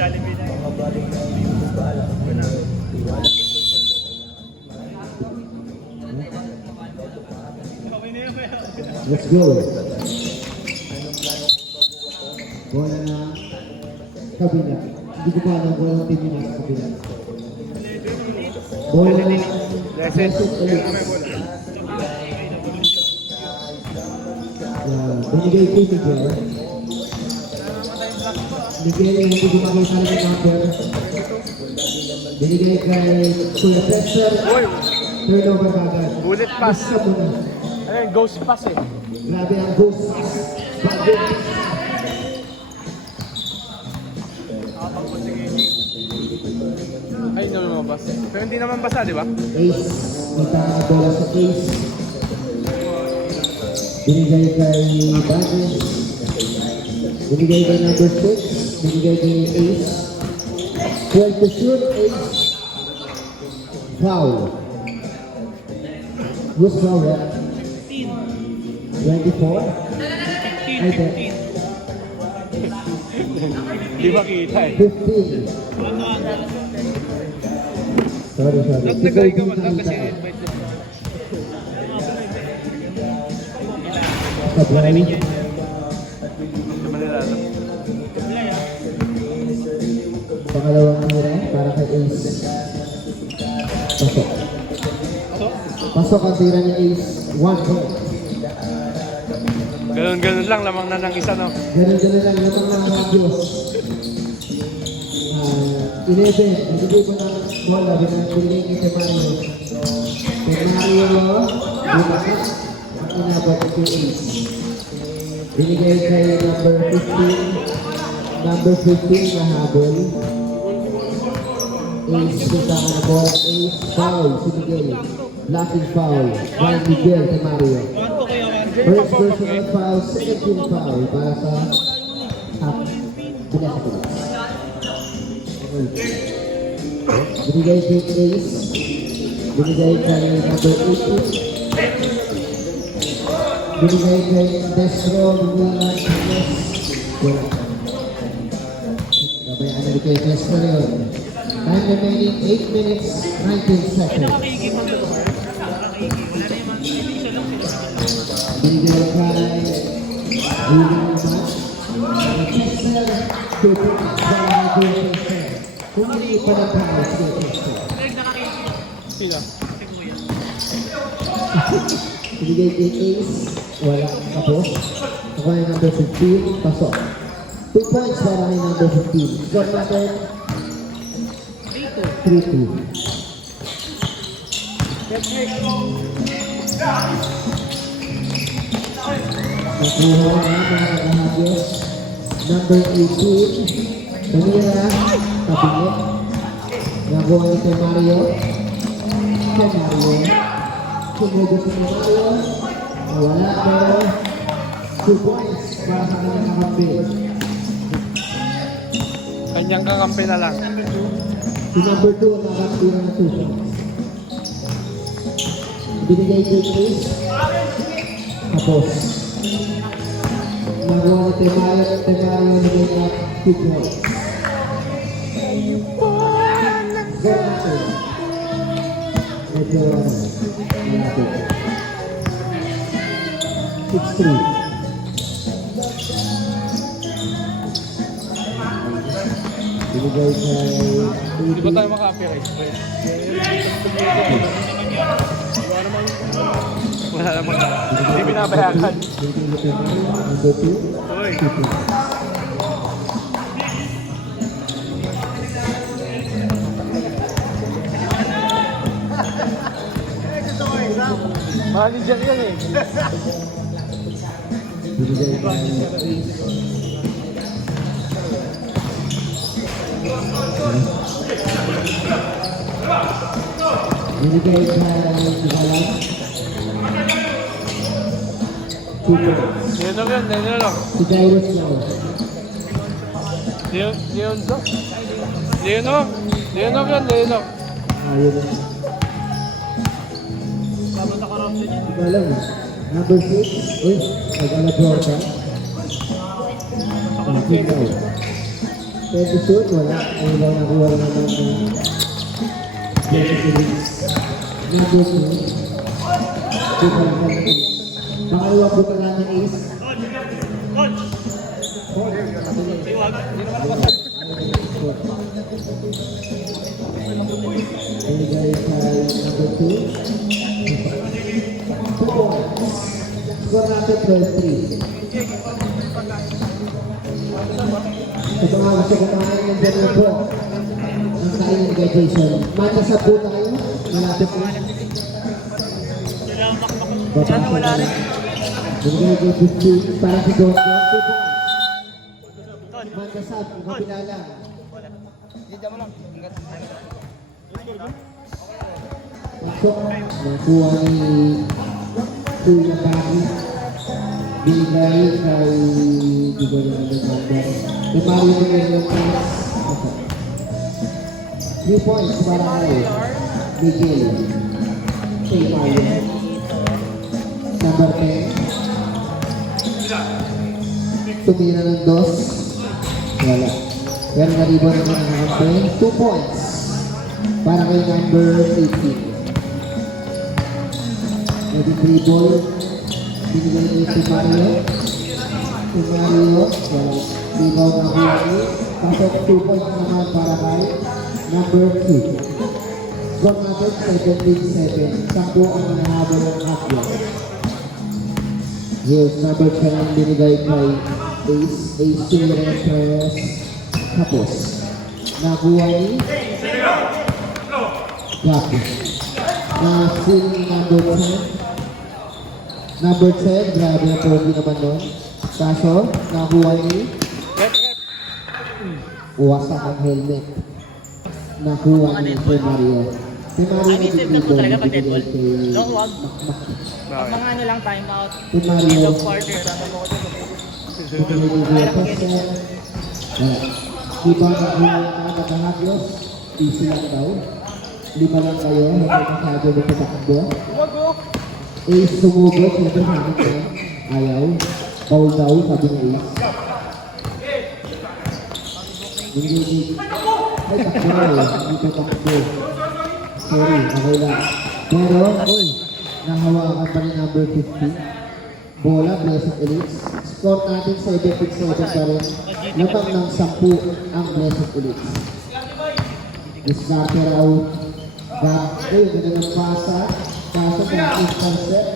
Jollibee na yun. Let's go. Bola na kabila. Hindi ko pa alam kung anong team yung nasa kabila. Bola na Lesson. ulit. Binigay kay Miguel. Miguel yung hindi gumakita ng number. Binigay kay Kuya Pester. Turnover agad. Bullet pass. Gusto mo na. Ayun, ghost pass eh. Grabe ang ghost pass. Bago. Ay, hindi naman mabasa. Pero hindi naman basa, di ba? Ace. Kita ang bola sa Ace. Binigay kay Baggins. Binigay kay number 6. Binigay kay Ace. 12 to shoot. Ace. Foul. Who's foul? 24? Ay, 15. Di ba kita eh? 15. Sorry. Nagtagay ka man lang kasi invite na. Sablay. Di Manila. Pangalawang mira para kay Ace. Pasok. Pasok ang tira ni Ace. 1 point. Ganun lang, lamang na ng isa, no? Ganun lang naman ng mga Diyos. 11. Hindi ko ng bola. Binagpiling ni Mario. Kay Mario, bumakit. Ang inabot ito Ace. Binigay kay number 15. Number 15 na habol. Ace, punta ka na bola. Ace, foul. Si Miguel. Blocking foul. Brian Miguel kay Mario. First personal foul, second team foul para sa half. Bilas sa bilas. Binigay kay Ace. Binigay kay number 18. Binigay kay Destro. Binigay kay Gabayaan na kay Destro yun. Time remaining 8 minutes, 19 seconds. Binigay kay William Match. Chester, 2 points para kay Chester. Kung hindi pa nagkakaw, sige Chester. Sino? Binigay kay Ace, wala tapos. Ako ay number 15, pasok. 2 points para kay number 15. Score natin 3-2. Nakuha na mga kakahagyos. Number 18. Kamira. Kapili. Nakuha ni kay Mario. Kay Mario. Sumugo sa Mario. Wala pero 2 points para sa kanyang kakampi. Kanyang kakampi na lang. Si number 2 ang nakatira na 2 points. Binigay kay Ace. Tapos. Nakuha ni Temayo. Temayo nagay na 2 points. Go natin. Medyo malapit. 6-3. Binigay kay Di ba tayo maka-appearance? Wala naman. Hindi binabayaran. Number 2. Uy. Manager yan eh. Binigay kay Binigay kay Sigalan. 2 points. Leonor yan, Leonor. Si Jairus now. Leonzo? Leonor? Leonor yan, Leonor. Ayun na. Hindi ko alam eh. Number 6. Uy, nag-alabor ka. Akin daw. Pwede shoot, wala. Ay, lang nakuha naman ng Blessed Elite. Number 2. Buka lang ng ace. Pangalawang buka lang ng ace. Bigay kay number 2. Score natin 12-3. Ito mga gusto ko namin yung demo po. Ang kain kay Jason. Matasap po na kayo. Malapit po. Sana wala rin. Bigay kay 15. Para si Don Don. Matasap. Ikaw pinala. Pasok. Nakuha ni Kuya Baki. Bigay kay Bigay ng number. May Mario na ngayon ng points. 3 points para kay Miguel. Kay Mario. Number 10. Tumira ng 2. Wala. Pero nariban naman ang number. 2 points para kay number 18. Maybe 3 ball. Binigay niyo si Mario. Si Mario. Well, ligaw na buhay. Pasok 2 points naman para kay number 2. Score natin 17-7. Sampo ang nahabol ng Akyo. Here's number 10 binigay kay Ace. Ace tumira ng press. Tapos, nakuha ni Gabi. Na still number 10. Number 10, grabe ang pogi naman nun. Kaso, nakuha ni wasak ang helmet. Nakuha ni Mario. Si Mario Ano yung save na po talaga pag dead ball? No, wag. Bakit? Mga ano lang, time out. Si Mario. End of quarter. Tama mo ko Diba nakuha na naghahagyos? Easy lang daw. 5 lang kayo. Hindi masyado magpatakbo. Ace sumugod. Siyempre sabi ko. Ayaw. Foul daw. Sabi ng Ace. Hindi. Ay, takbo na eh. Hindi ko takbo. Sorry. Okay lang. Pero, nahawakan pa ni number 50. Bola, Blessed Elites. Score natin 7-6-7 pa rin. Lamang ng 10 ang Blessed Elites. Discarter out. Ganda ng pasa. Kaso ng intercept.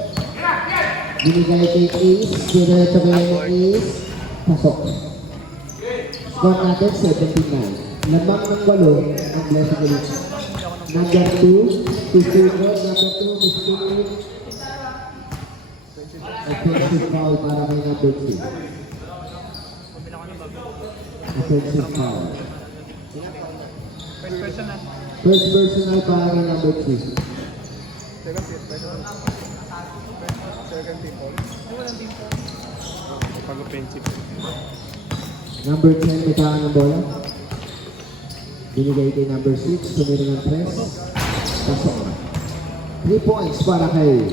Binigay kay Ace. Diretso kaya ng Ace. Pasok. Score natin 7-9. Lamang ng 8 ang Blessed Elites. Number 2, 15. Number 2, 15. Offensive foul para kay number 2. Offensive foul. First personal para kay number 2. Pag-offensive. Number 10, may tahan ng bola. Binigay kay number 6, tumira ng press. Pasok. 3 points para kay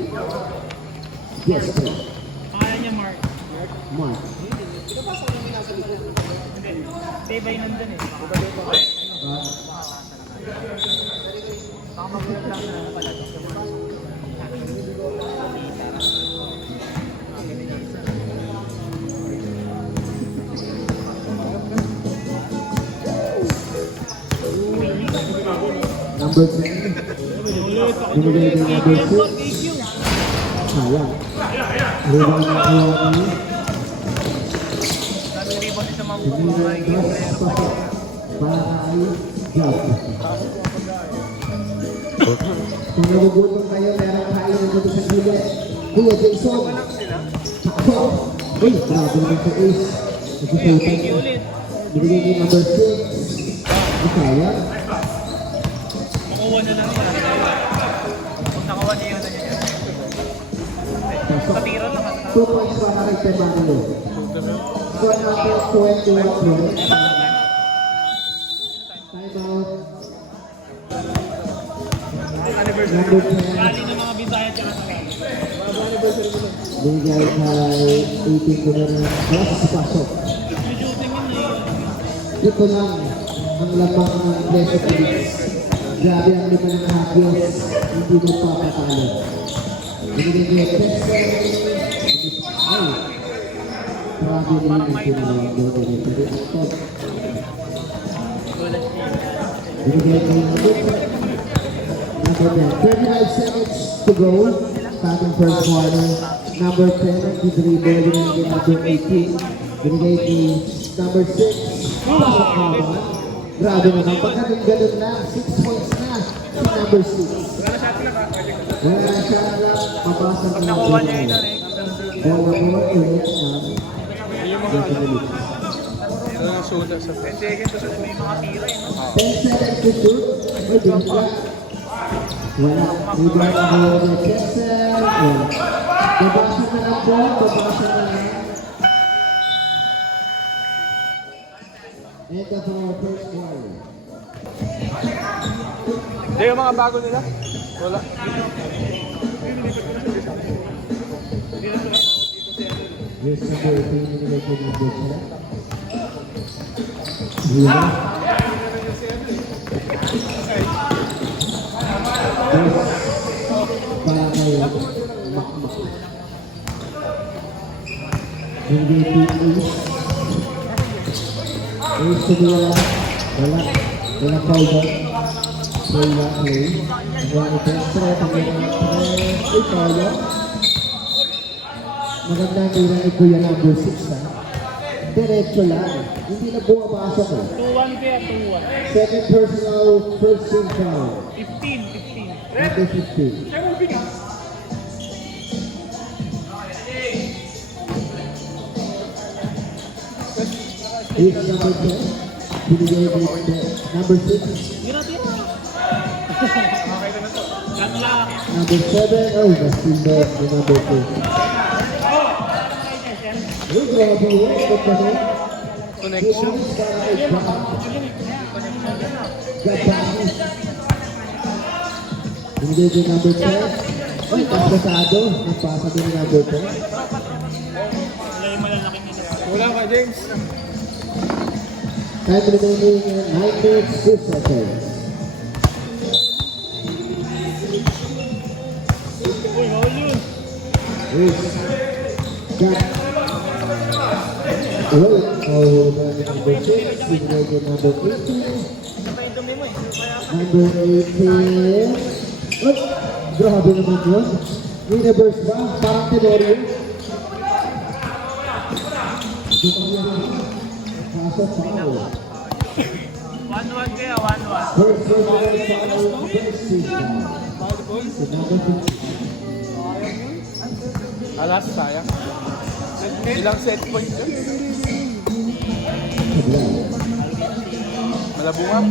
Yes, sir. Pangalan niya Mark. Mark. Tebay nandun eh. Baka magulat lang na pala. Number 10. Binigay kay number 6. Sayang. Rebound na kuha ni Tumira ng press. Pasok. Para kay Job. Kung nagugutom kayo, meron kayo ng gusto sa kulit. Kuya Jason. Pasok. Uy, grabe naman sa Ace. Nagsisultan. Binigay kay number 6. Sayang. Makuha na lang yun. Kung nakawa niya yun na niya. Pasok. Patira lang. 2 points para kay Temanilo. Score natin 21 points. Time out. Number 10. Kali ng mga Bisaya tsaka sa Bigay kay 18 ko na rin. Pasok. shooting yun eh. Ito lang ang lamang ng Blessed Elite. Grabe ang lima ng Hagios, hindi mo papatalo. Binigay niya Texas. Ay, grabe rin yung pinawag doon dito. Binigay niya yung number 10. 35 seconds to go. Starting first quarter. Number 10, di-dribble. Binigay niya number 18. Binigay niya number 6. Pasok naman. Grabe naman. Pagka-ganun lang, 6 points na. Si number 6. Wala na siya lang. Mabasa Pag na nakuha niya yun, Bola mo ulit na. Yung mga ano na shoulder sa 10 seconds to shoot, may mga tira eh, no? 10 seconds to shoot. Ay, binigla. Wala. Ibang ako na Chester. Wala. Babasa na lang po. Babasa na lang. End of our first quarter. Hindi yung mga bago nila. Wala. Here's number 18. Binigay ko number 10. Wala. Para kay Makmak. Hindi Ace. Ace to wala. Wala. Wala foul ba? Wala play. Wala extra. Ay, kaya. Maganda nila ni Kuya number 6 ha. Diretso lang. Hindi na bumapasok eh. 2-1 kaya, 2-1. Second personal, first team foul. 15. Number 15. It's number 10. Binigay ko yung 10. Number 6. Yun na tira. Gangla. Number 7. Oh, that's the number 2. Uy, grabe yun. Ba't ba nun? Connection. Gabani. Binigay ko yung number 10. Uy, pasado. Nagpasa din yung number 10. Wala yung malalaking nila. Wala ka, James. Time remaining 9 minutes 6 seconds. Uy, hawal yun. Uy, got. Uy, oh, number 6. Binigay ko yung number 18. Sabay dumi mo eh. Number 18. Uy, grabe naman yun. Universe ba? Parang Tenorio. Kaso foul. 1-1 kaya, 1-1. First personal foul, first season. Si number 15. Alas, sayang. Ilang set points yun? Malabungap.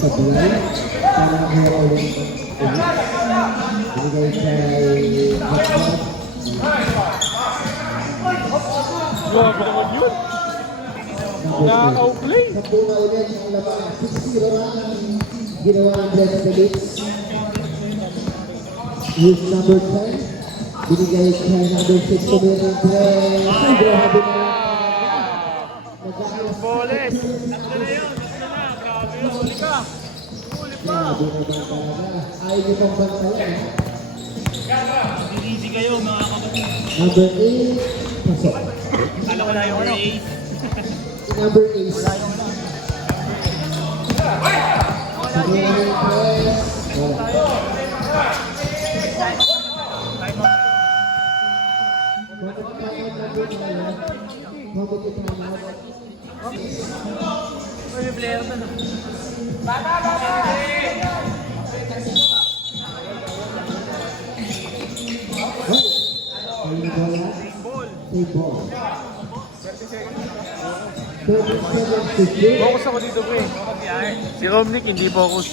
Sabihin, parang hero ulit. Binigay kay Jackson. Grabe naman yun. Nakaka-play. Sa bunga ulit ang laban. 6-0 na ginawa ng Blessed Elite. With number 10. Binigay kay number 6 tumirin play. Ay, grabe na. Nag-aalas. Boles. Tatlo na yun. Tatlo na. Grabe yun. Huli ka. Huli pa. Grabe naman talaga. Ayaw niyo pang bantayan. Easy kayo mga kapatid. Number 8. Pasok. Kala ko na yung ace. Number 8. Tumirin play. Wala. Uy, may player na. Focus ako dito, pre. Si Romnick hindi focus.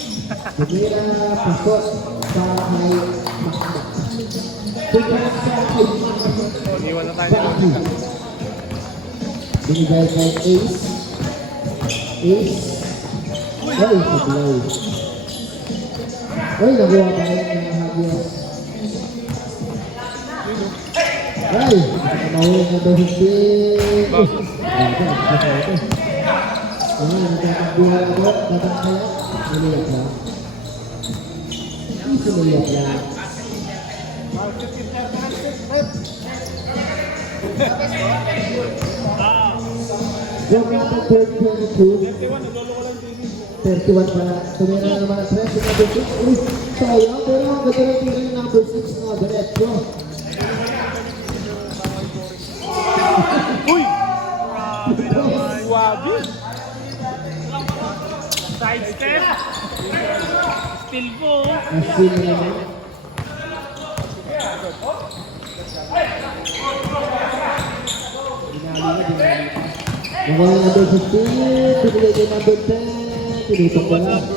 Tumira, pasok, para kay Makmak. Tumira sa kay Makmak. Iniwan na tayo dito. Binigay kay Ace. Ace. Ay, sablay. Ay, nakuha pa rin ng Hagios. Ay! Nakakamawi ng Behitin. Nakakabuhan ako. Tatang kaya. Niliyak lang. Easy niliyak lang. Yung natin 22. 31 pala. Tumira na naman ang 3. Yung number 6. Uy, sayang. Pero ang ganda ng tira yung number 6 na. Diretso. Uy! Grabe naman. Wabi. Side step. Still po. Ang steal na naman. Nakuha ng number 15. Pinigay kay number 10. Pinutok ko lang.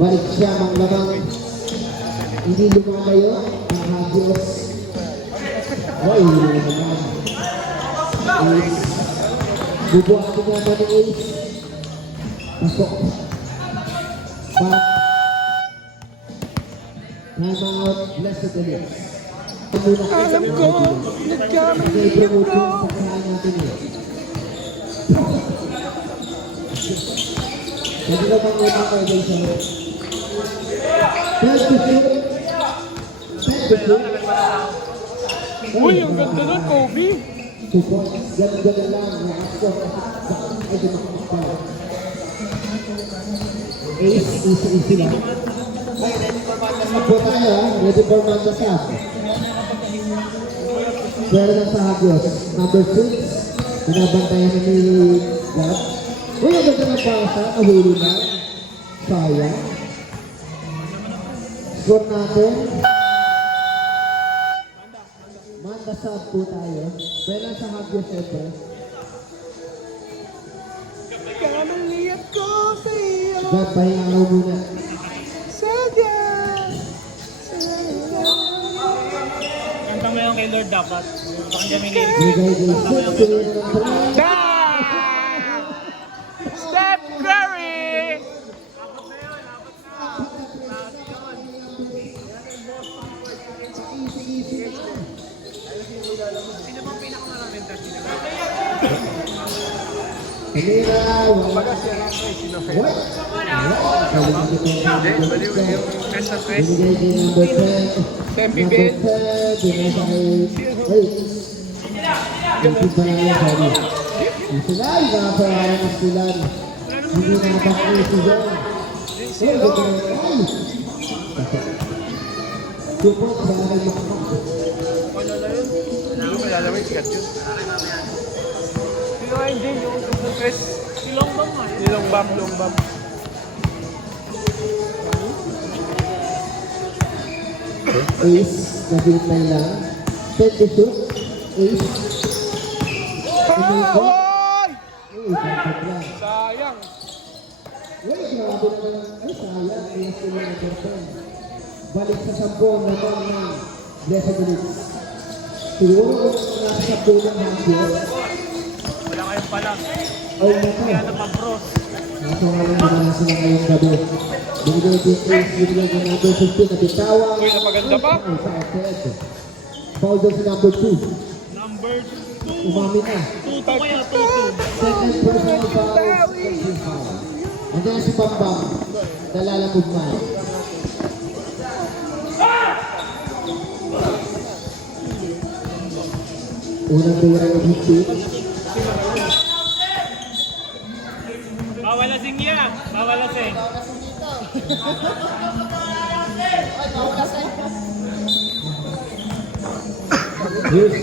Balik siya manglamang. Hindi lumalayo. Nakahagyos. Ay, hindi naman. Ace. Bubuhatin naman ni Ace. Pasok. Back. Time out. Blessed Elite. Alam ko, nagkamali ako. Pwede na bang una kayo guys sa mga? 10-2. Uy, ang ganda nun, Kobe. 2 points. Ganun lang. Nakasok. Ay, dumakasok. Ace, easy lang. Magpo tayo ha. Ready for Mandasap. Pero lang sa Hagyos. Number 6. Binabantayan ni Gab. Uy, ang ganda ng pasa. Nahuli na. Sayang. Score natin. Mandasap po tayo. Pero lang sa Hagyos ito. Kamali ako sa iyo. Gab, pahinga mo muna. Sadya. Kanta mo yung kay Lord dapat. Baka hindi may lyrics. Bigay din 6. Tuloy na ng 3. Steph Curry. Kamira, what? Binigay din number 10. Tempe Number Bell. 10. Binasa kay... Ay! Hindi pa lang yung sabi. Sila, nakaparalan ng sila. Hindi nakapakli si John. Ay, ganda na yun. Ay! Support sa akin makakak. Hindi ko malala mo yung sikat yun. Sino nga hindi yung Chris? Silong bang nga. Long bam. Ace, nag-hintay lang. 10 to shoot. Ace. Umigo. Hoy! Uy, dapat lang. Sayang. Uy, grabe naman. Ay, sayang. Ace ko lang na balik sa 10 naman ng Blessed Elite. Siguro kung nasa 10 ng Hagyos. Wala kayong pala. Ay, nako. Kaya napabros. Nasa nga lang naman sila ngayong gabi. Binigay din Ace, binigay din number 15 na bitawan. Uy, napaganda pa. Ay, sa offense. Foul doon si number 2. Number 2. Umami na. Tuto kaya, tuto. Second personal foul. And then si Bambam. Nalalamog man. Unang tira ng hit. Bawal lasing yan. Bawal lasing. Yes.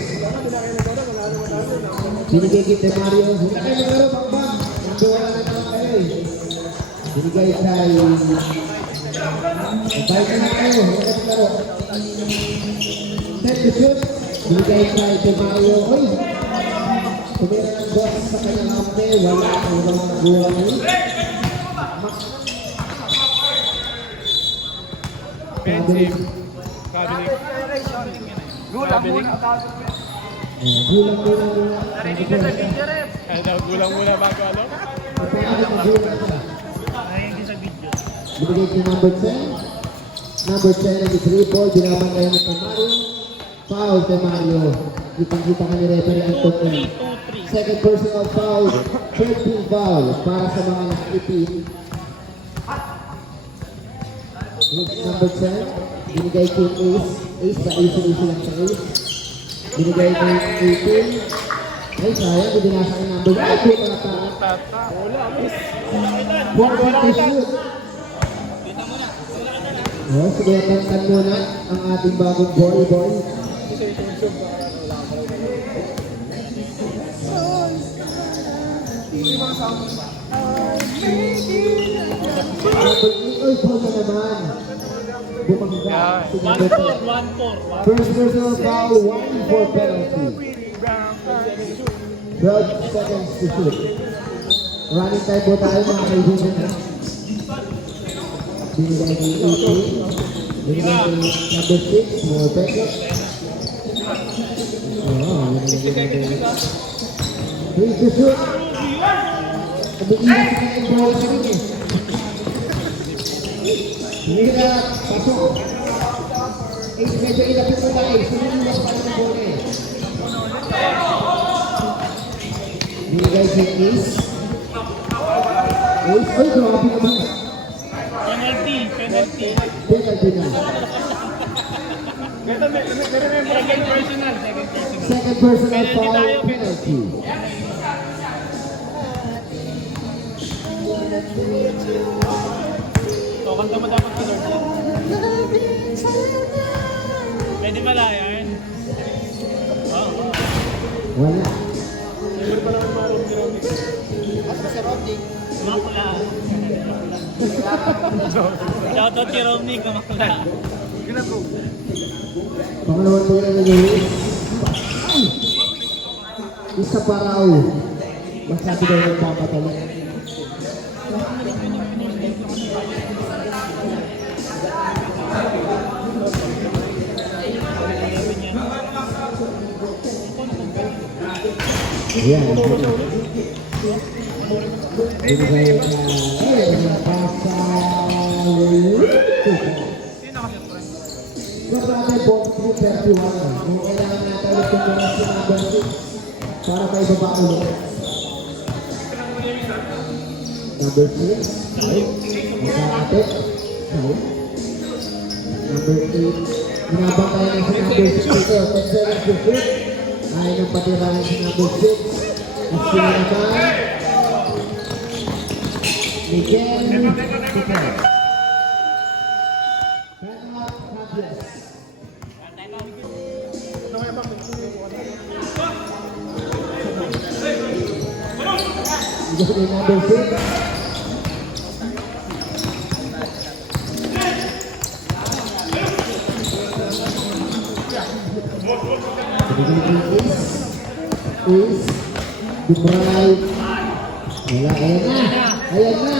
Binigay kita Mario. Binigay na laro, Bambam. Nanduwa na naman kayo eh. Binigay kay... Balik na kayo. Binigay na laro. Set to shoot. Binigay kay Mario. Uy! Tumira ng boss sa kanyang kampe. Wala ang walang naguha ngayon. Offensive. Cabinet. Gulang muna. Gulang. Narinig ka sa video rin. Kaya daw gulang muna bago ano? Gulang ka. Narinig sa video. Binigay kay number 10. Number 10 ang 3 ball. Binaban kayo ni Mario. Foul kay Mario. Kitang-kita ka ni referee Anton M. Second personal foul. Third team foul para sa mga nakaitim. Number 10. Binigay kay Ace. Ace pa Ace lang sa Ace. Binigay kay 18. Ay, sayang. Hindi nasa kay number 5. Ay, pata. Forward to shoot. Oh, sige, kantan muna ang ating bagong boy. Oy, foul na naman. Bumangga. Si number 10. First personal foul, 1-4 penalty. 12 seconds to shoot. Running time po tayo mga kaibigan. Binigay kay 18. Binigay kay number 6, more Becca. Free to shoot. Kabigilan sa kanyang ball sa rin eh. Hindi na pasok. Medyo ilapit mo tayo. Sumulungan pa ng ball eh. Binigay kay Ace. Ace, ay grabe naman. Penalty na. Second personal foul, penalty. So, kanta mo dapat sa Lord. Pwede pala yan. Wala. Makla. Shoutout kay Romney, kamakla. Pangalawang tira na Luis. Isa pa raw. Masabi daw ng papatala. Yan. Binigay na Kapatid box 331. Kung kailangan natin ulit yung mga number 6 para may baba ulit. Number 6. Magkakapit. Number 8. Binabang tayo na sa number 6 ito. 10 seconds to shoot. Ayaw ng patirahan sa number 6. At sila naman. Miguel Piquet. Just number 6. Is Dubray. Wala, ayan na. Ayan na.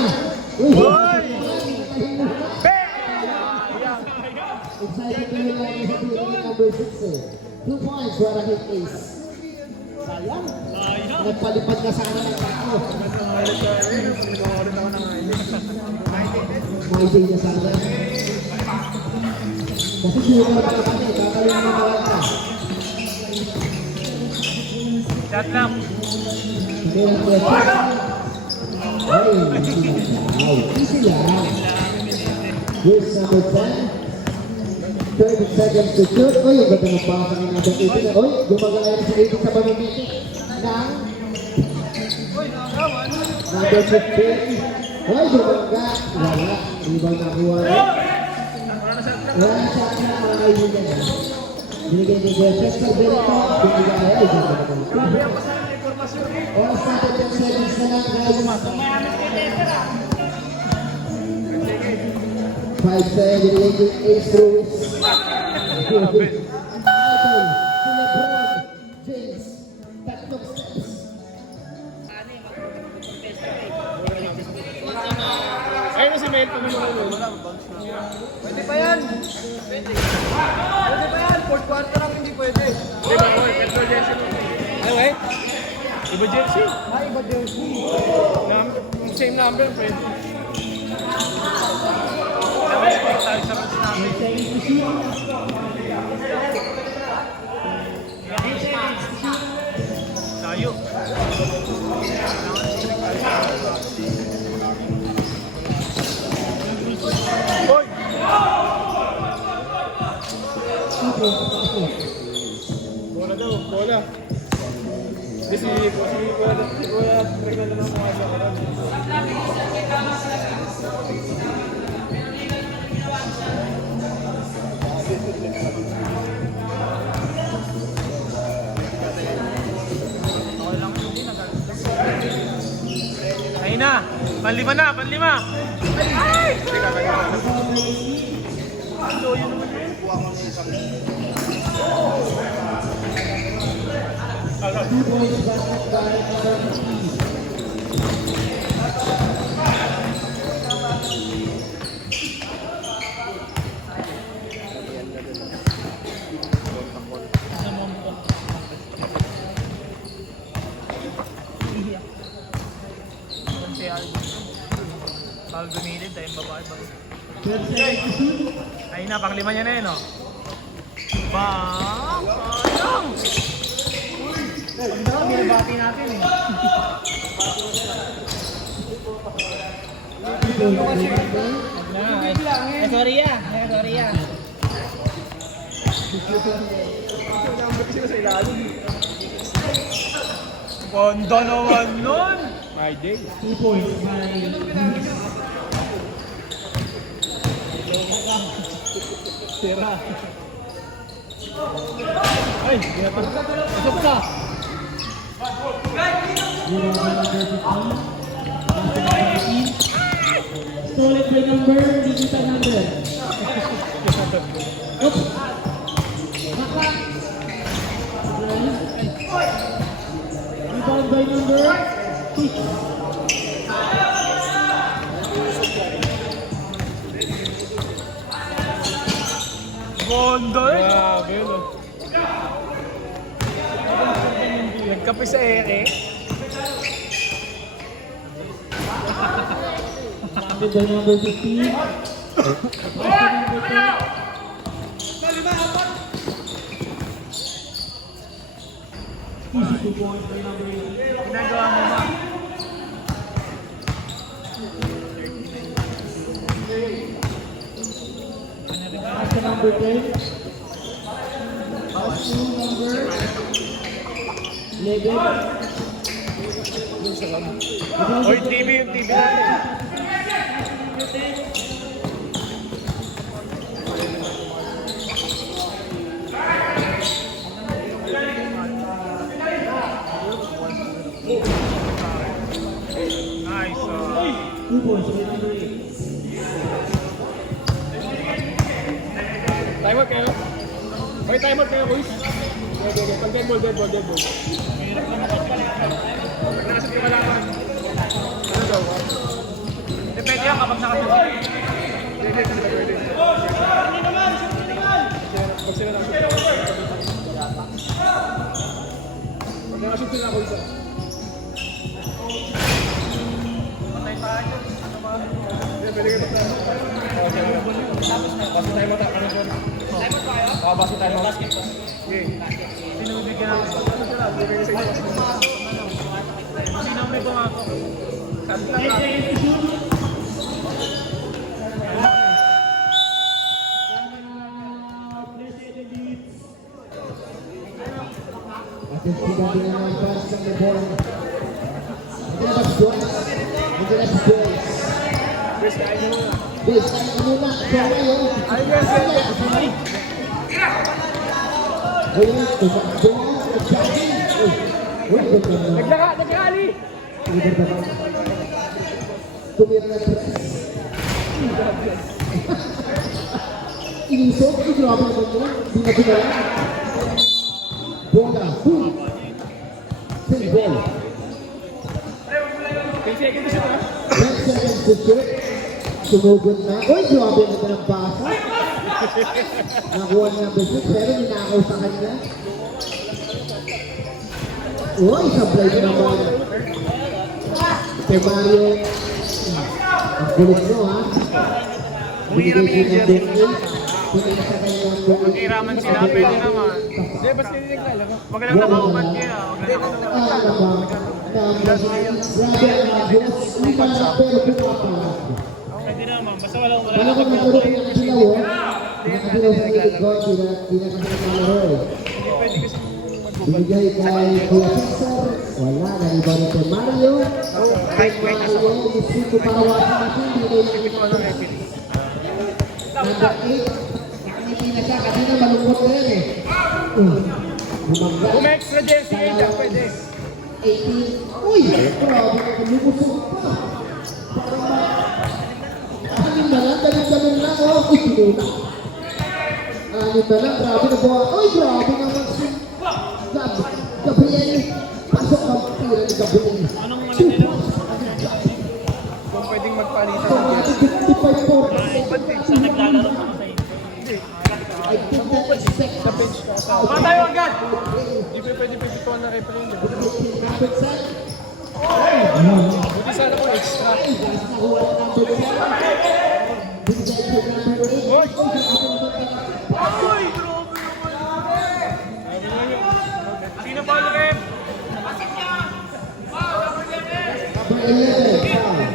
Excited to yung lagi sa number 6 eh. 2 points para kay Ace. Sayang. Nagpalipad na sana ng tako. May day na sana. Kasi sila na kami, kakaroon na talaga. Shot lang. Kaya ang question. Ay, easy lang. Here's number 10. 30 seconds to shoot. Uy, ang ganda ng baka ng number 18. Uy, gumagaya na si 18 sa pamimitik. Ng number 15. Uy, gumaga. Wala. Ibang nakuha rin. Wala siya ang mga kaibigan niya. Binigay ni Jeffrey sa Benito. Binigay ay ganda na ito. Oras natin 10 seconds na lang, guys. 5 seconds, binigay ni Ace Ruiz. Idol, si Lebron James, tatlong steps. Ayun si Mel, pwede pa yan. Pwede pa yan. Fourth quarter lang hindi pwede. Di ba? Petro jersey. Okay. Iba jersey? Iba jersey. Same number, pwede. Bola daw, bola. Si Kuya, trigger na lang mga sa Ayun na! Panlima na! Panlima! Ay! Si Aldo. Aldo nilid, tayong babae ba? Ayun na, panglima niya na yun, oh. Bang! Sayang! Ito, binabati natin eh. Sorry ya. sila sa ilalim. Ganda naman nun! My day. 2 points by Sira. Ay, pasok ka! Stolen by number, digital number. Oops. Back. Rebound by number 6. Ganda eh! Grabe yun. Nagkape sa ere. By number 15. Easy 2 points by number 8. Ginagawa mo ba? Pass to number 10. Pass to number 11. Oy, TV yung TV natin. Nice. 2 points by number 8. Timeout kayo. Okay, timeout kayo, boys. Okay. Pag dead ball. Pag nakasip ka malaman. Ano daw? Depende yan kapag nakasunod. Pwede. Pag sila nakasip ka. Pag nakasip sila ako isa. Patay tayo. Pwede kayo pa. Basta timeout ako. Basta timeout. Okay. Sino bibigyan natin? Sino may bumako? Atin sinabi na ng pass ng Lebron. Ito na si Joyce. Chris, kain mo muna. Bis, ano muna? Sorry, oh. Ay, yes. Ayun, tumakbo. Naglaka, Ali! Tumira na press. Inisok, grabe naman mo. Di na pinala. Bola, boom. Same ball. 10 seconds siya ha? 10 seconds to shoot. Sumugod na. Uy, grabe naman ang basa. Nakuha niya ang business, pero ninakaw sa kanya. Uy, sablay na naman. Kay Mario. Ang gulit mo, ha? Binigay din ng Benny. Pinili sa kanya ng Benny. Hiraman sila, pwede naman. Hindi, ba't naglalaro? Wag lang nakaupat niya. Pero pumapalag. Pwede naman, basta walang Wala kang nagkaroon ng ginawa. Nakadilaw sa gilid ko, di na kasi naglalaro eh. Hindi pwede kasi magbubal. Binigay kay Kuya Cesar. Wala, nalibaw ni kay Mario. Kay Mario, gusto ko pahawasin natin. Binigay Ito na referee. number 8. Nakangiti na siya kasi na malungkot na yan eh. Bumangga. Kung may extra jersey kayo dyan, pwede. 18. Uy! Grabe ka, lumusok pa. Parang anim na lang, dalit-dalit lang. Oh, uy, pinuna. Anim na lang, grabe na buha. Uy, grabe naman si Gabriel. Pasok ang tira ni Gabriel. Anong ano nila? Kung pwedeng magpalitan So, ng ati jersey. 55 po. Sa naglalaro ko sa inyo. I think that expect Sa bench ka. Tama tayo agad! Hindi pwede pipituan na referee niya. number 7. Buti sana kung extra. Ay, guys, nakuha na number 7. Binigay kay number 8. Uy! Ay, grabe naman! Sino pa ulit? Number 11.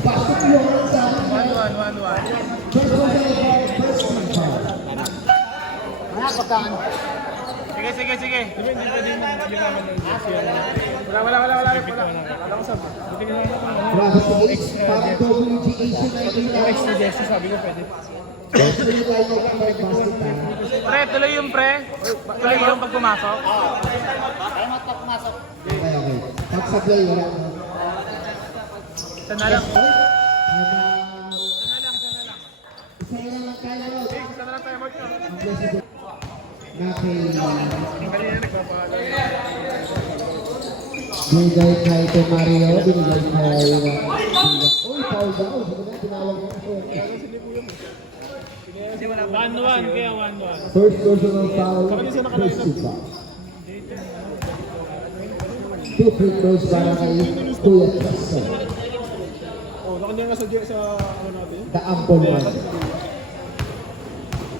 Pasok yun sa 1-1. first team foul. Sige. Hindi pwede yung ginamit ng jersey. Wala. Wala ko sabi. Buti ka naman. Grabe si Ace, parang WGA siya na Yung ito. extra jersey, sabi ko pwede. Pre, tuloy yung pre. Tuloy yung pag pumasok. Okay. Pag sa play, wala. Isa na lang. Isa na lang kaya mo. Isa na lang tayo, Mark. Ang blessed na kay Kanina nagpapaalam. binigay kay Mario, binigay kay uy, foul daw. Sabi na, tinawag mo ako. 1-1, kaya 1-1. First personal foul, first team foul. 2 free throws para kay Kuya Cesar. Oh, nakanya nga sa ano natin. The ample one.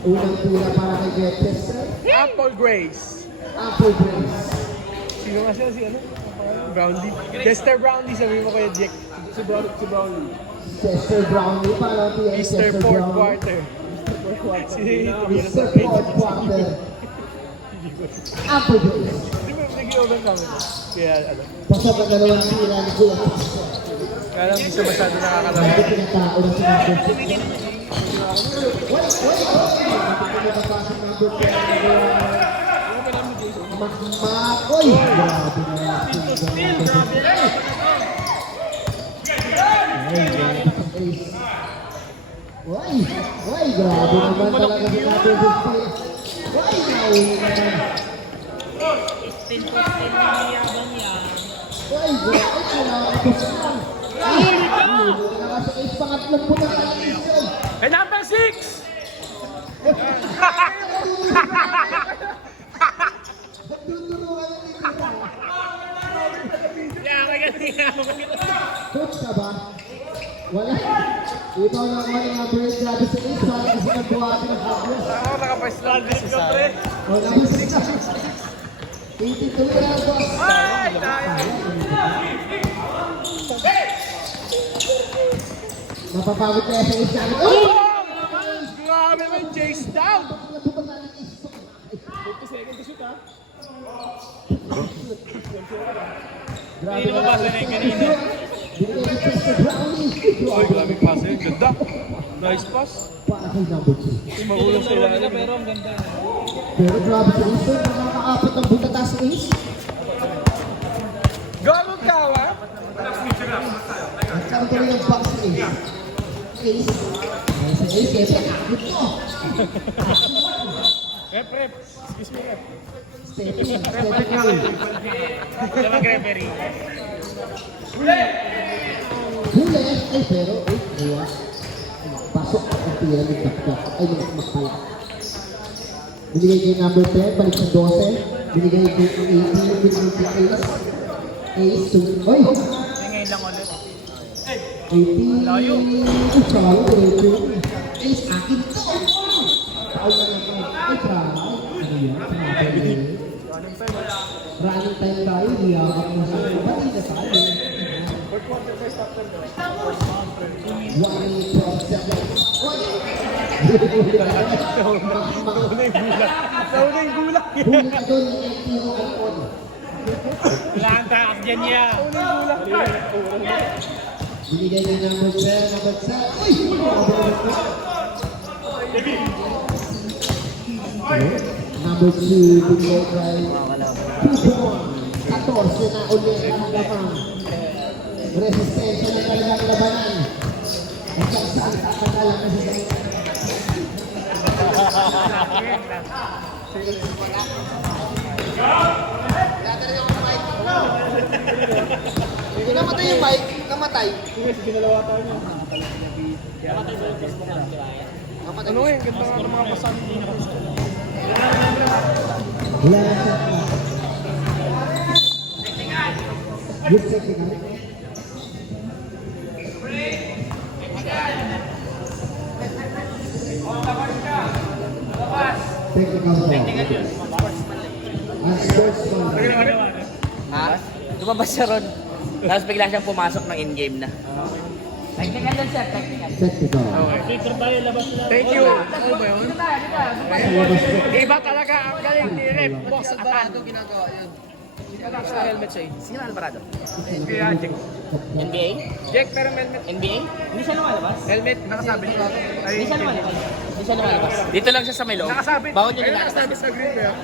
Unang tira para kay Kuya Cesar. Apple Grace. Apple Grace. Sino nga siya? Si ano? Brownlee. Chester Brownlee, sabi mo kaya Jack. Si Brownlee. Chester Brownlee para kay Mr. Chester Fourth Brownlee. Quarter. Si Tumira sa Mr. Fourth Quarter. Apple Grace. Di ba nag-i-open namin? Kaya ano. Pasok ang dalawang tira ni Kuya Cesar. Kaya lang hindi siya masyado nakakalaro. Hindi pinatao na si number 6. Pinapapasok number 10. Makoy! Grabe na. Why, grabe naman talaga si number 15. Why, nauli naman. Why, grabe, kailangan ko saan. Nakasakay pangatlong punta ka ng isyon. And number 6! Coach ka ba? Wala. Ikaw na naman yung number 8. Grabe sa Ace. Parang kasi nagbuhati ng Fabulous. Ako nakapwesto lang kasi sa akin. O, number 6 na. 82 na lang, boss. Ay! Tayo! Mapapagod kaya sa Ace namin. Oh! Grabe may chase down! 50 seconds to shoot ha? Grabe Hindi na mabasa na yung kanina. Binigay ni Chester Brownie. Ay, grabe pass yun. Ganda. Nice pass. Para kay number 2. Magulang sa ilalim. Pero ang ganda. Pero grabe sa Ace. Nakakaapat ng butata sa Ace. Gawag ka ha? Nagkaroon tuloy ng box sa Ace. Ace. Ay, sa Ace. Kaya pinakot mo. Rep. Excuse me, rep. Stepping. Stepping. Ito mag-referee. Huli! Ay, pero, buwas. Pasok ang tira ni Bakbak. Ay, ni Makpala. Binigay kay number 10, balik sa 12. Binigay kay 18, binigay kay Ace. Ace to, oy! Ngayon lang ulit. 18. Layo. Sayo, diretso. Ace, akin to! Foul na lang to. Ay, try. Ano yan? Sinabi niya. Running time tayo, hiyakap mo sa ba't na tayo? 1 minute 12 seconds. Nauna yung gulak. Huli ka doon, yung tiro alcohol. Wala kang taas dyan niya. Binigay niya ng magsa. Uy! Number 2, binigay kay Pupon. 14 na ulit ang lamang. Resistensya ng talagang labanan. At saan kakatalang na siya. Namatay yung bike, namatay. Ano eh, ganda nga ng mga pasan. Wala na siya. Good technical. Technical foul. Ang sportsman. Ha? Lumabas siya ron. Tapos bigla siyang pumasok ng in-game na. Technical lang siya, technical. Technical. Victor tayo, labas lang. Thank you. Ano ba yun? Labas ko. Iba talaga ang galing ni Rep. Boss Atan. ginagawa yun. Wala sa helmet siya eh. Sino Alvarado? Kaya Jack. NBA? Jack, pero helmet. NBA? Hindi siya lumalabas. Helmet, nakasabi niya. Hindi siya lumalabas. Hindi siya lumalabas. Dito lang siya sa may loob. Nakasabit. Bawal niya Ayun, nilalabas. nakasabit sa green ba yan?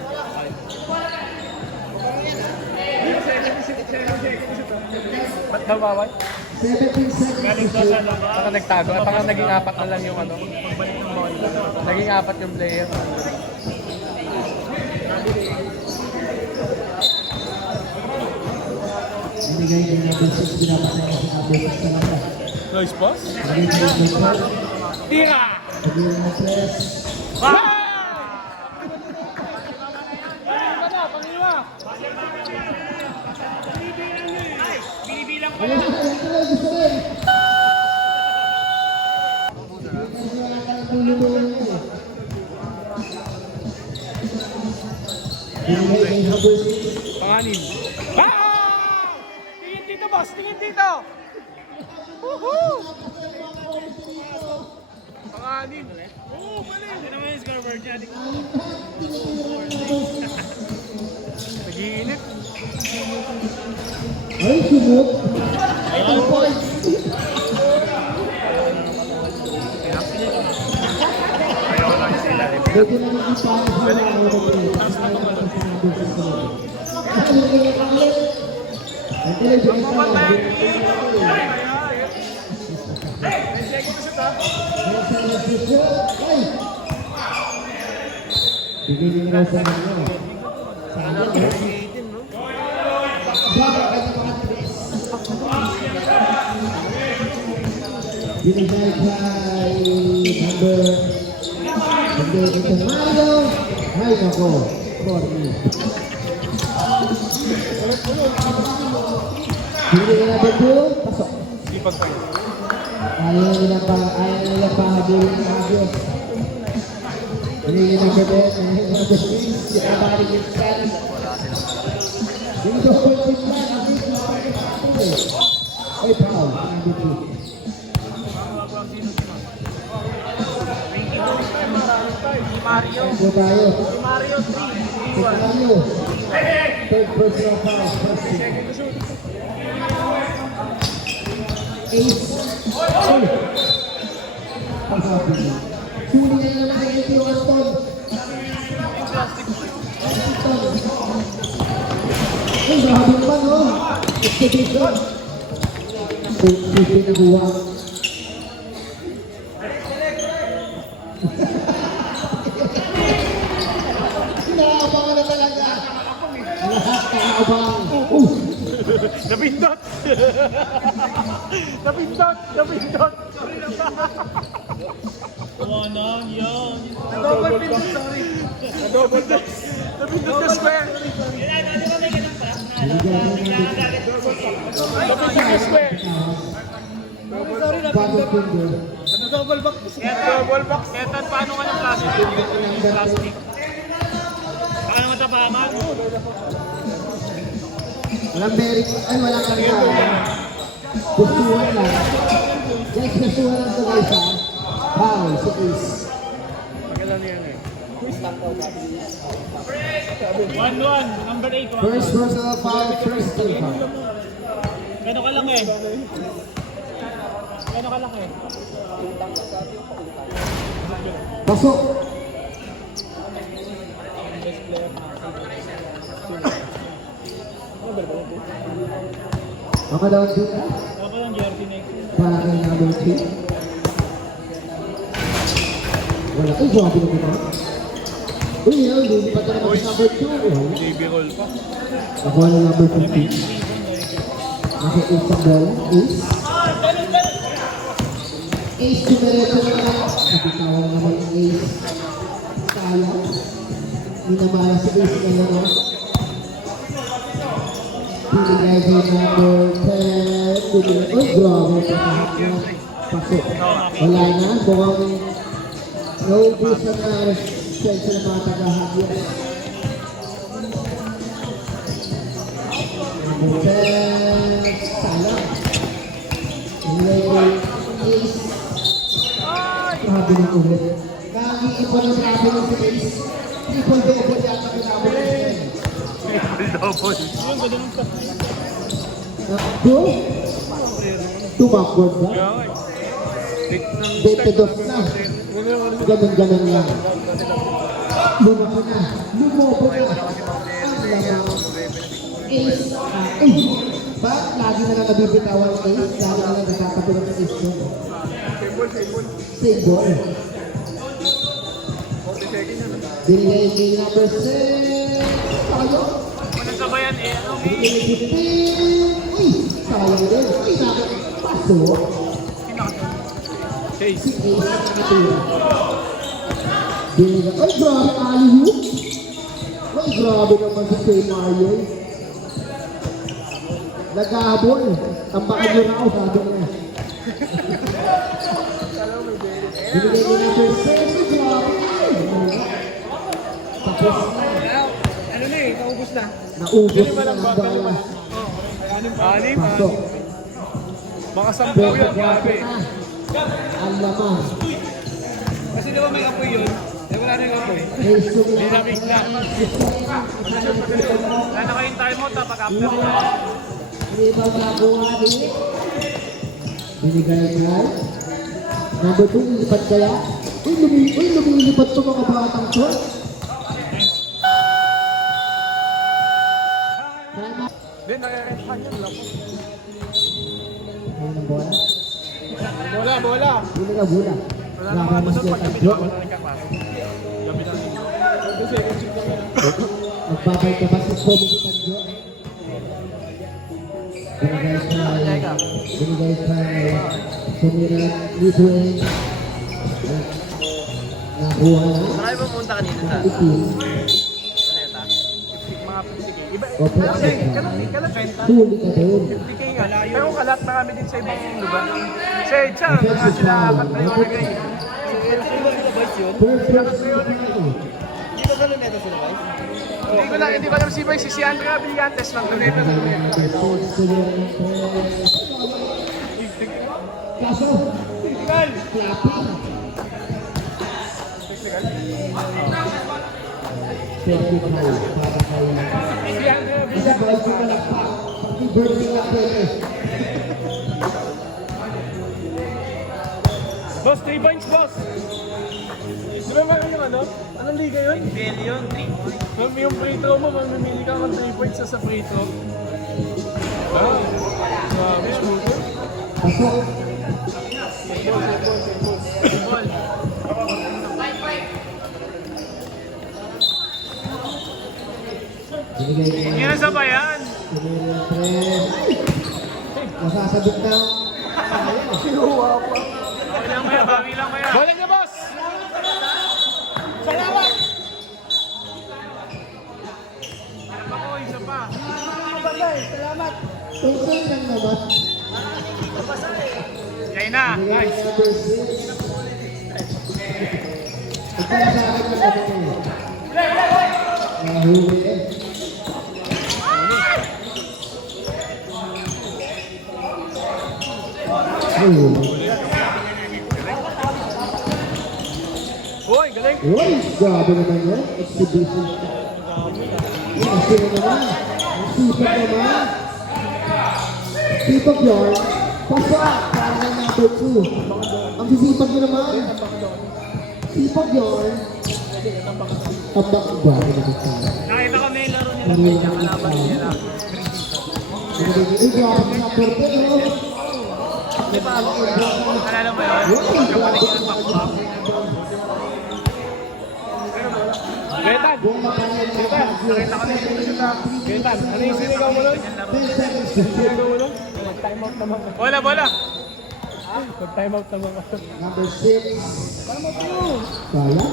Ba't daw bawal? 17 seconds to shoot. Baka nagtago. Baka naging apat na lang yung ano. Naging apat yung player. Binigay niya ng beses, pinapatay niya sa beses sa labas. Nice pass. Naging ng press. Tira! Naging ng press. Ayun, gusto rin. Medyo nakakatulong-tulong yun eh. Binigay kay Habul. Panganin. Tingin dito, boss! Tingin dito! Woohoo! Panganin. Oo, mali. Ano naman yung scoreboard dyan? Nag-iinit. Ay, sumot. 2 points. Medyo na naging paano sa mga ulit. Tapos na naman sa sinabi sa sunod. Ano yung ulit? Ang television ito lang. Bigyan nyo sa mga. Sana ba? Bakit ka na mga tres? Binigay kay number ito Mario. Ay nako, Corny. Binigay na dito, pasok. Sipag kayo. Ayaw nila pa habulin ng Agios. Binigay na gabi, number 3, si Amari Gibson. Dito ko yung plan, ang dito na pagkakatuloy. Ay, foul, number 2. Mario. Ito tayo. Mario 3. Si Mario. Third personal foul. First team. Ace. Ay. Pagkabi. Suli na naman kay Elvio Anton. Anton. Ay, mahabang pa, no? Expedition. Susi na buwang. Sinaabangan na talaga. Lahat nakaabang. Napindot! Napindot! Napindot! Wanang yan. Double pindot, sorry. Double pindot. Napindot na square. Napindot na square. Bagong finger. Double back. Double back. Etan, paano ka ng plastic? Plastic. Baka naman tapakan. Walang bearing. Ay, walang karga. Pustuhan lang. Guys, pustuhan lang ito guys ha. Foul si Ace. Magalan yan eh. 1-1, number 8. First personal foul, first team foul. Gano'n ka lang eh. Gano'n ka lang eh. Pasok. Mga down dito Ako lang jersey next. para kay number 3. Wala. Ay, grabe na kita. Uy, yan. Lilipat na naman sa number 2. JB roll pa. Nakuha na number 15. Nasa Ace ang bola. Ace. Ace tumiretso na lang. Nabitawan naman ang Ace. Kaya. Minamala si Ace ngayon. No? Pinigay kay number 10. Uy, grabe. Pasok. Wala na. Mukhang naubusan na resistensya ng mga tagahagyan. Number 10. Salang. Pinigay kay Ace. Grabe na ulit. Nag-iipon na grabe ng si Ace. Triple-double yata grabe ng Ace. Double. Yun, gano'n ang pass. Nakdo? Tumakbod ba? Kaya nga eh. Take ng Dated off na. Ganun-ganun lang. Lumako na. Lumobo na. Ang lamang. Ace. Bakit lagi na lang nabibitawan ng Ace? Lagi na lang nakakatulog ng Ace yun. Save ball. Binigay kay number 6. Tayo. Kung sabayan eh, ano Binigay kay 15. Uy! Sayang din. Uy, paso. Chase. Si Ace ang natira. Binigay. Ay, grabe, alley-oop. Ay, grabe naman si Kay Mario. Naghabol. Tambakan nyo raw, sabi niya. Binigay ko number 6. Ay, grabe. Tapos na. Ano na eh, naubos na. Naubos na ang bala. Anim, Pasok. Baka sampu yan, Perfect grabe. na. Ang laman. Kasi di ba may apoy yun? Eh, wala na yung apoy. May sumila. Dinamig na. Ano kayong time mo, tapag after mo. Hindi ba nakuha din? Binigay kay number 2, ilipat kaya? Uy, lumilipat to mga batang to. Hindi, nare-restahan yan lang po. Ayun ang bola. Bola, bola. Bula ka, bula. Nakamas niya ang joke. Magbabay ka ba sa comedy ang joke? Binigay kay Sumirat Lidwin. Nakuha na. Saan kayo pumunta kanina sa Itin. Planeta? Mga sige. Iba, O, kasi, perfect. kalat benta. Huli ka doon. 50k nga. Pero kalat na kami din sa ibang lugar. Si Edsa, mga sila apat na yun. Perfect. Hindi ko alam si Boy, si Andrea Villantes lang. Luneta sa luneta. Kaso, clapping. Technical para kay isa ba yung palakpak? Happy birthday na pwede. Boss, 3 points, boss! Di ba meron yung ano? Anong liga yun? PL yun, 3 points. Yung free throw mo, mamimili ka ng 3 points sa free throw. Ah, grabe, smooth. Pasok. Binigay ko Hindi na sabayan. Nasasabot na. Kinuha pa. Bawi lang kaya, bawi lang kaya. Balik na, boss! Salamat! Ako, isa pa. Salamat! Tusan lang naman. Yay na, Nice. guys. Ipala sa akin na naman eh. Nahuli eh. Oh. Uy, grabe naman yan. Exhibition. Kasi naman. Ang sipag naman. Sipag yun. Pasa. Para na number 2. Ang sisipag nyo naman. Sipag yun. Tabak ba? Nakita ko may laro nila. Kalaban nila. Uy, grabe na number 10. Oh. Di ba? Alala mo yun? Kapalit ng back-back. Gaetan! Gaetan, ano yung sinigaw mo nun? Sinigaw mo nun? Mag-time out naman ka. Bola, bola! Mag-time out naman ka. Number 6. Kaya? Wala na.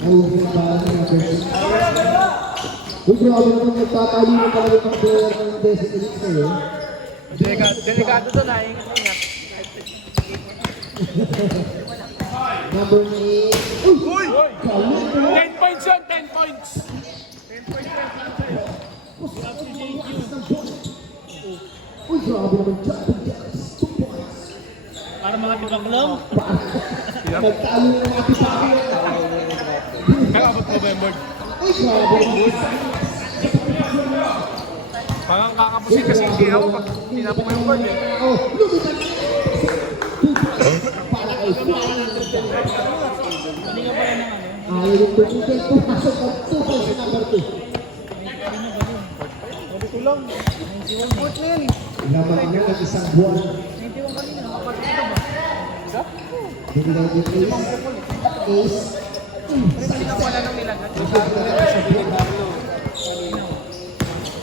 Nauwi na ba ang number 6? Uy, grabe naman nagtatali na talaga ng player ng Destiny sa'yo. Delikado to na. Ingat. Number 8. Uy! Kaya 10 points yun, 10 points! Uy, grabe naman jumping jacks. 2 points. Para mga tibaklong. Nagtalo na mga tipakyo. Kakabot mo ba yung board? Uy, grabe naman. Parang kakapusin kasi hindi ako pag tinapok mo yung board eh. Oh, lumitan. 2 points. Para kay Hindi ka pala ng ano. ayaw yung tumitin. Pumasok ang 2 points sa number 2. Sabi ko lang. Laman niya ng isang buwan. Binigay niyo Ace.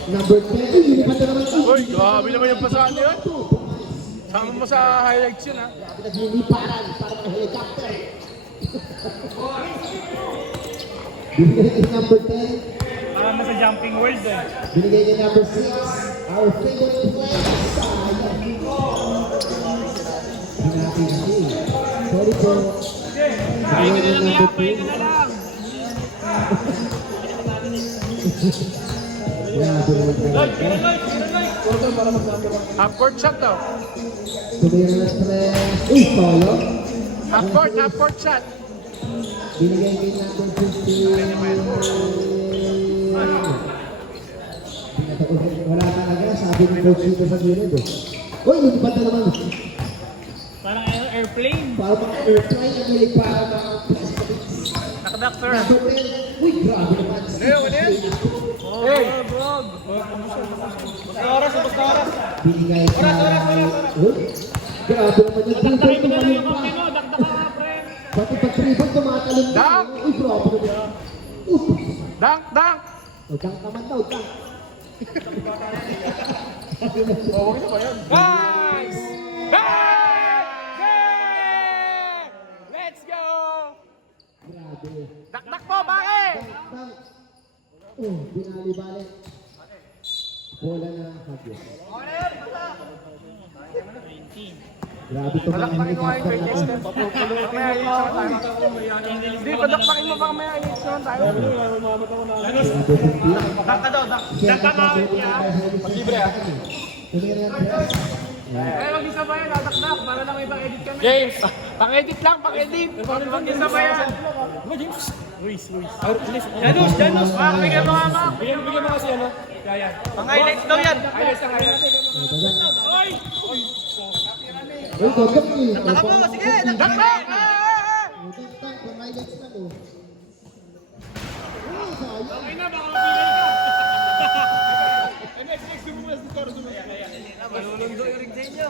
Number 10. Uy, lilipat na naman siya. Uy, grabe naman yung pasahan yun. Sama mo sa highlights yun ha. Nagliliparan para ng helicopter. Binigay niyo number 10. Para mo sa jumping world eh. Binigay niyo number 6. Our favorite player. Sayang. Hinati-hati. Sorry po. Binigay niyo number 2. Grabe naman talaga. Half court shot daw. Tumira na stress. Uy, solo. Half court shot. Binigay kay number 15. Wala talaga. Sabi ni Coach dito sa gilid eh. Uy, lilipat na naman. Parang airplane. Para mga airplane ang niliparan ng Nakadak sir. number 10. Uy, grabe naman. Leo, ano yan? Hey! Basta oras. Binigay kay... Uy, grabe naman yung Dakdakin mo triple na lang yung tumalon kamay pa. mo. Dakdak ka pre. Pati pag triple tumatalon pa. Dunk! Uy, grabe naman. Dunk, dunk! O, dunk naman daw, dunk. Oh, wag na ba yan? Nice! Hey! Hey! Let's go! Grabe. Dakdak mo, bakit? Dunk. Oh, binali-bali. Bola na hagyo. Grabe ito mga helicopter na to. Mamaya yung naman tayo. Hindi, padakpakin mo ba mamaya yung naman tayo? Grabe 15. Dak ka daw, dak. Dak ka mawin niya. Libre ah. Tumira na press. Eh, mag-isa ba yan? Dakdak, para lang ibang edit kami. James, pang-edit lang, pang-edit. Mag-isa ba yan? Janus! Bigyan mo nga, Mak. Bigyan mo kasi ano. Kaya. Pang-highlights daw yan. Highlights lang, highlights. Oy! Uy, gagawin eh. Dak mo, sige. Dakdak! Dunk, pang-highlights lang oh. Ay na, baka mapilay ka. Next, sumulas dito. Manunundo yung ring sa inyo.